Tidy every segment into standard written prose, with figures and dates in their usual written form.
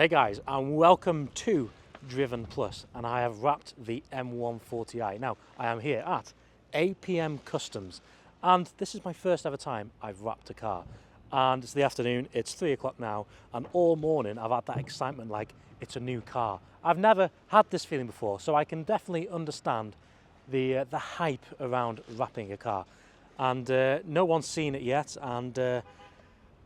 Hey guys, and welcome to Driven Plus, and I have wrapped the M140i. Now, I am here at APM Customs, and this is my first ever time I've wrapped a car. And it's the afternoon, it's 3 o'clock now, and all morning I've had that excitement like it's a new car. I've never had this feeling before, so I can definitely understand the hype around wrapping a car. And no one's seen it yet, and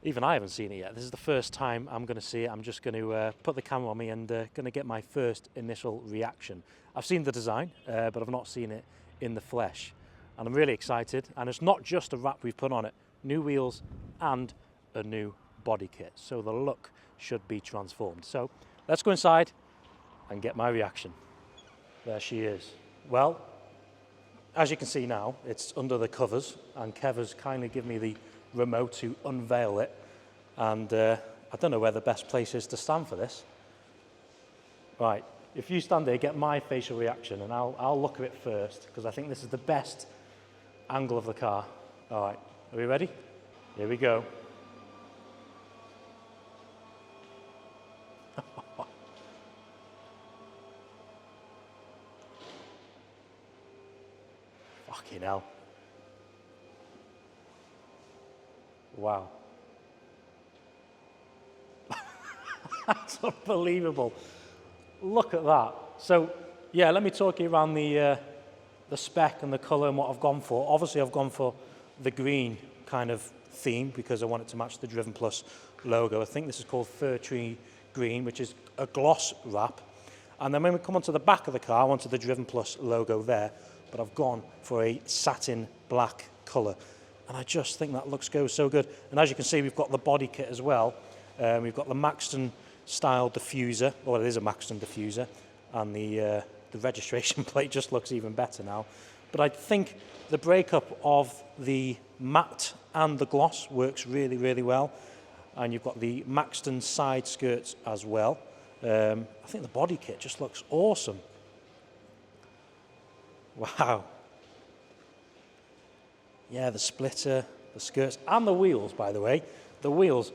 even I haven't seen it yet. This is the first time I'm going to see it. I'm just going to put the camera on me and going to get my first initial reaction. I've seen the design, but I've not seen it in the flesh. And I'm really excited. And it's not just a wrap we've put on it. New wheels and a new body kit. So the look should be transformed. So let's go inside and get my reaction. There she is. Well, as you can see now, it's under the covers. And Kev has kindly given me the remote to unveil it, and I don't know where the best place is to stand for this. Right, if you stand there, get my facial reaction, and I'll look at it first, because I think this is the best angle of the car. All right, are we ready? Here we go. Fucking hell. Wow. That's unbelievable. Look at that. So, yeah, let me talk you around the spec and the colour and what I've gone for. Obviously, I've gone for the green kind of theme because I want it to match the Driven Plus logo. I think this is called Fir Tree Green, which is a gloss wrap. And then when we come onto the back of the car, I wanted the Driven Plus logo there, but I've gone for a satin black colour. And I just think that looks so good. And as you can see, we've got the body kit as well. We've got the Maxton style diffuser, or it is a Maxton diffuser, and the registration plate just looks even better now. But I think the breakup of the matte and the gloss works really, really well. And you've got the Maxton side skirts as well. I think the body kit just looks awesome. Wow. Yeah, the splitter, the skirts, and the wheels, by the way. The wheels,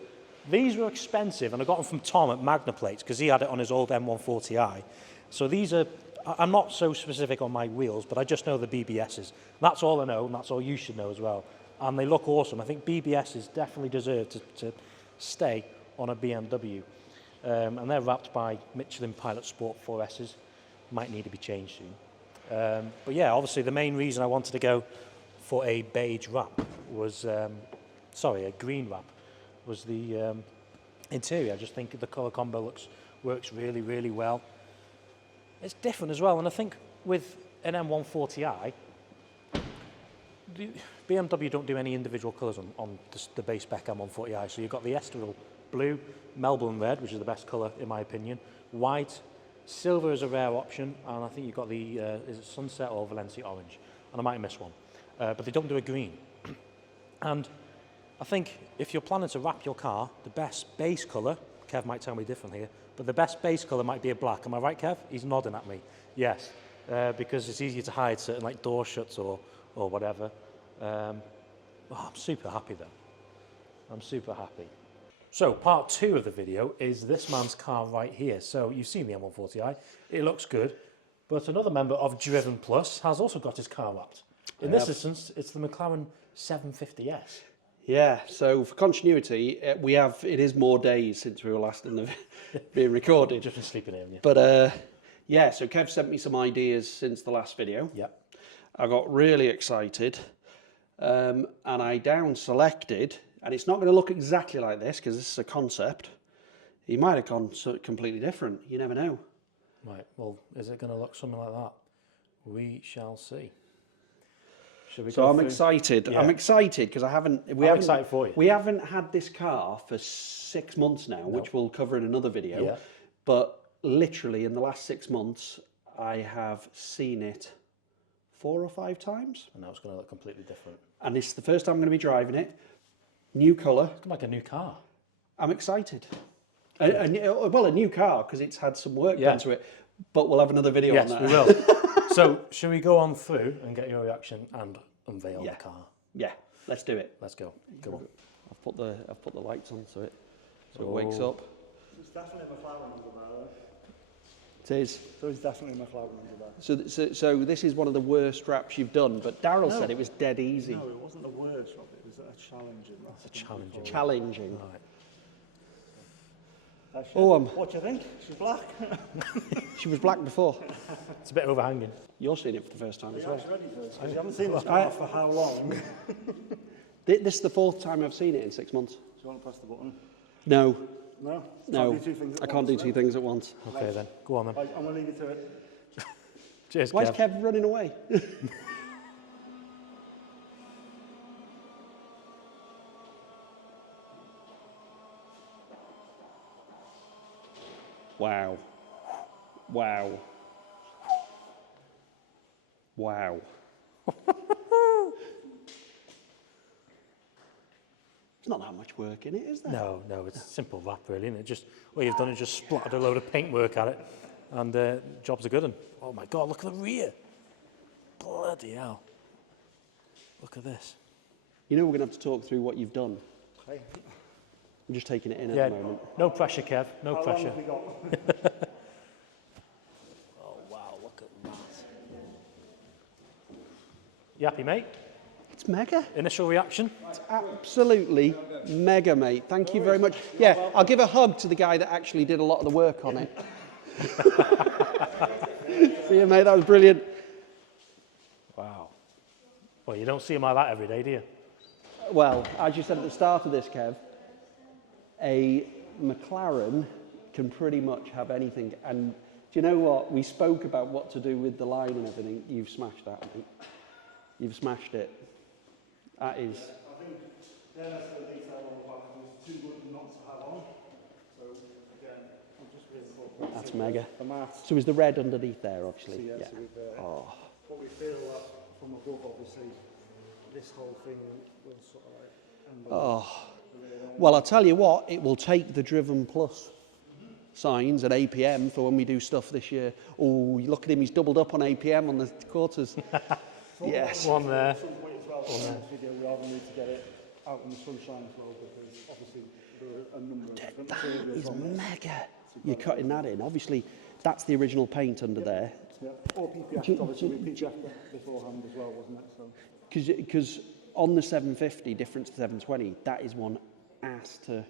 these were expensive, and I got them from Tom at Magna Plates because he had it on his old M140i. So these are, I'm not so specific on my wheels, but I just know the BBSs. That's all I know, and that's all you should know as well. And they look awesome. I think BBSs definitely deserve to stay on a BMW. And they're wrapped by Michelin Pilot Sport 4Ss. Might need to be changed soon. But yeah, obviously the main reason I wanted to go for a beige wrap was, a green wrap, was the interior. I just think the colour combo works really, really well. It's different as well, and I think with an M140i, BMW don't do any individual colours on the base spec M140i, so you've got the Estoril blue, Melbourne red, which is the best colour in my opinion, white, silver is a rare option, and I think you've got the, is it Sunset or Valencia orange, and I might miss one. But they don't do a green. And I think if you're planning to wrap your car, the best base colour, Kev might tell me different here, but the best base colour might be a black. Am I right, Kev? He's nodding at me. Yes, because it's easier to hide certain like door shuts or whatever. I'm super happy though. I'm super happy. So part 2 of the video is this man's car right here. So you've seen the M140i, it looks good, but another member of Driven Plus has also got his car wrapped. In this instance, it's the McLaren 750S. Yeah, so for continuity, it is more days since we were last in the being recorded. Just been sleeping in, yeah. But yeah, so Kev sent me some ideas since the last video. Yep. I got really excited, and I down selected, and it's not going to look exactly like this because this is a concept. He might have gone completely different. You never know. Right. Well, is it going to look something like that? We shall see. So I'm excited. Yeah. I'm excited because excited for you. We haven't had this car for 6 months now, which we'll cover in another video. Yeah. But literally in the last 6 months, I have seen it 4 or 5 times. And now it's going to look completely different. And this is the first time I'm going to be driving it. New colour. It's like a new car. I'm excited. Well, a new car because it's had some work done to it. But we'll have another video on that. Yes, we will. So, shall we go on through and get your reaction and unveil the car? Yeah, let's do it. Let's go. Go on. I've put the lights on so it wakes up. It's definitely McLaren under there. It is. So it's definitely McLaren under there. So this is one of the worst wraps you've done, but Daryl said it was dead easy. No, it wasn't the worst of it. It was a challenging. It's a challenging. Challenging. Right. What do you think? She's black. She was black before. It's a bit overhanging. You're seeing it for the first time as well. Ready for this? You haven't seen this car for how long? This is the 4th time I've seen it in 6 months. Do you want to press the button? No. No? No. Can't do 2 things at I can't do once, 2 things at once. Okay then, go on then. Right, I'm going to leave you to it. Cheers, Why is Kev. Kev running away? Wow. Wow. Wow. There's not that much work in it, is there? No, it's a simple wrap really, isn't it? Just, all you've done is just splattered a load of paintwork at it, and job's a good one. Oh my God, look at the rear. Bloody hell. Look at this. You know we're going to have to talk through what you've done. Okay. I'm just taking it in Yeah, at the moment. no pressure, Kev, no How pressure. long have we got? Oh wow, look at that. You happy, mate? It's mega. Initial reaction? It's absolutely mega, mate. Thank you very much. Yeah, I'll give a hug to the guy that actually did a lot of the work on it. See you, mate. That was brilliant. Wow. Well, you don't see him like that every day, do you? Well, as you said at the start of this, Kev, a McLaren can pretty much have anything. And do you know what? We spoke about what to do with the line and everything. You've smashed that, mate. You've smashed it. That is. I think fairness to the detail on the back was too good not to have on. So again, I'm just really That's mega. the mat. So is the red underneath there, obviously? So, yeah. So we've, but we feel that from above, obviously, this whole thing will sort of like. Well, I'll tell you what, it will take the Driven Plus signs at APM for when we do stuff this year. Oh, you look at him, he's doubled up on APM on the quarters. Yes. One there. At some point as well, in this video, we are need to get it out in the sunshine as well, because obviously there are a number of different That is on this. mega. You're cutting that in. Obviously, that's the original paint under there. Yeah. Or PPF, obviously, we PPF beforehand as well, wasn't it? So. Because on the 750, different to 720, that is one ass to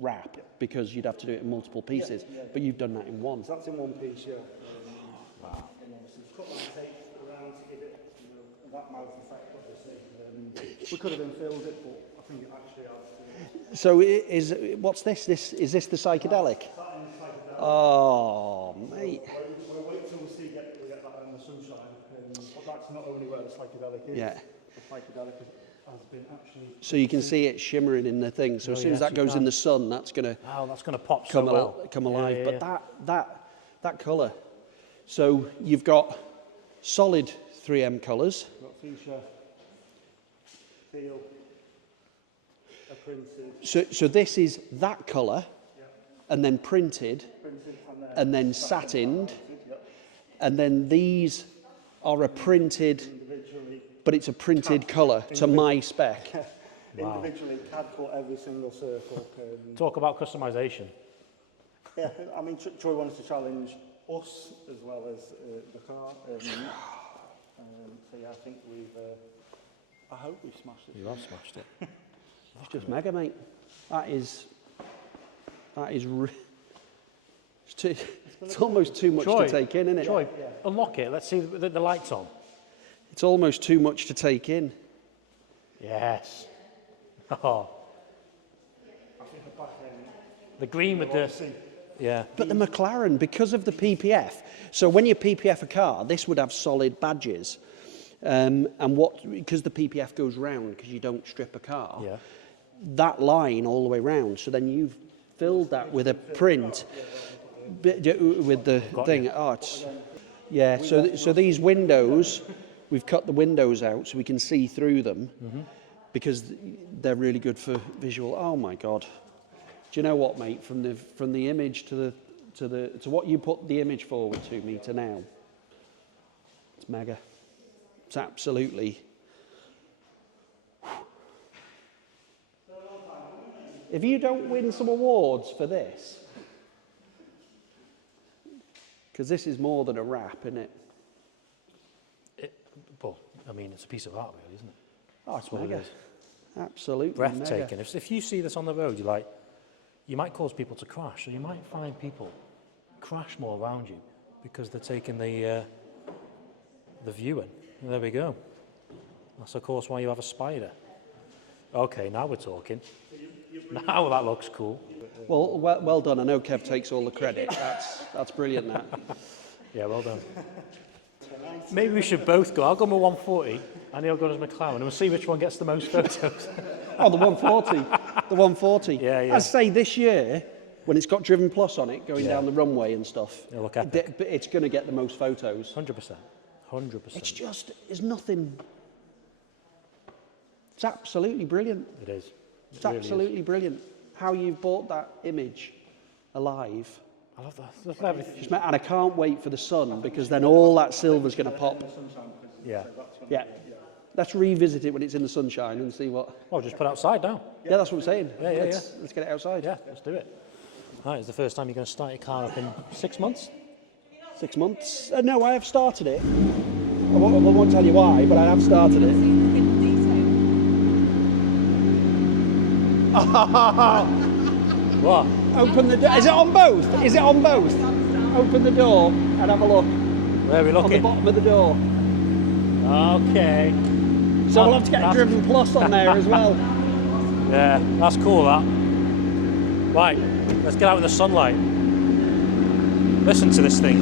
wrap, because you'd have to do it in multiple pieces. But you've done that in one. So that's in one piece, yeah. Wow. And obviously, cut that tape around to give it, that mouth effect, obviously. We could have then filled it, but I think it actually adds. So what's this? Is this the psychedelic? Oh, mate. We'll wait till we get that in the sunshine. But that's not only where the psychedelic is. Yeah. The psychedelic has been actually. So you can see it shimmering in the thing. So as soon as that goes in the sun, that's going to pop so well. Come alive. Yeah, but that colour. So you've got solid 3M colours. Got fuchsia, teal, a printed. So this is that colour, and then printed, and then satined, and then these are a printed, but it's a printed colour to my spec. Wow. Individually, CAD cut every single circle. Talk about customisation. Yeah, I mean, Troy wanted to challenge us as well as the car. So yeah, I think I hope we've smashed it. You have smashed it. It's just mega, mate. It's almost too much to take in, isn't it? Troy, unlock it. Let's see the lights on. It's almost too much to take in. Yes. Oh. I think the back end. The green with the... Yeah. But the McLaren, because of the PPF, so when you PPF a car, this would have solid badges. Because the PPF goes round, because you don't strip a car, that line all the way round. So then you've filled that with a print, with the thing. Oh, it's, yeah, so these windows, we've cut the windows out so we can see through them, because they're really good for visual. Oh my God. Do you know what, mate? From the image to what you put the image forward to me to now, it's mega. It's absolutely. If you don't win some awards for this, because this is more than a wrap, isn't it? Well, I mean, it's a piece of art, really, isn't it? Oh, That's what mega. it is. Absolutely Breathtaking. If you see this on the road, you might cause people to crash, or you might find people crash more around you because they're taking the view in. And there we go. That's of course why you have a spider. Okay, now we're talking. Now that looks cool. Well done. I know Kev takes all the credit. That's brilliant, that. Yeah, well done. Maybe we should both go. I'll go my 140 and he'll go to his McLaren and we'll see which one gets the most photos. Oh, the 140. The 140. Yeah. I'd say this year, when it's got Driven Plus on it, going down the runway and stuff, it'll look epic. It's going to get the most photos. 100%. 100%. It's nothing. It's absolutely brilliant. It is. It's absolutely brilliant. How you've bought that image alive. I love that. Everything. And I can't wait for the sun, because then all that silver's going to pop. Yeah. Yeah. Let's revisit it when it's in the sunshine and see what... Oh, just put it outside now. Yeah, that's what I'm saying. Let's get it outside. Yeah, let's do it. All right, it's the first time you're going to start your car up in 6 months? 6 months? No, I have started it. I won't tell you why, but I have started it. What? Open the door. Is it on both? Is it on both? Open the door and have a look. Where are we looking? On the bottom of the door. Okay. So we'll have to get a Driven Plus on there as well. Yeah, that's cool, that. Right, let's get out in the sunlight. Listen to this thing.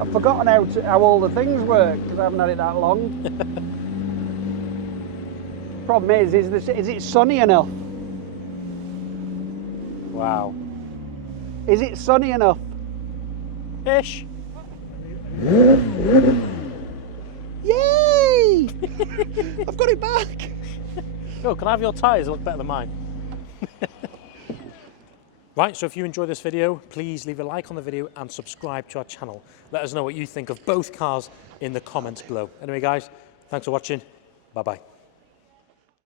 I've forgotten how all the things work because I haven't had it that long. Problem is it sunny enough? Wow. Is it sunny enough? Ish. Yay! I've got it back. Oh, can I have your tyres? They look better than mine. Right, so if you enjoyed this video, please leave a like on the video and subscribe to our channel. Let us know what you think of both cars in the comments below. Anyway, guys, thanks for watching. Bye-bye.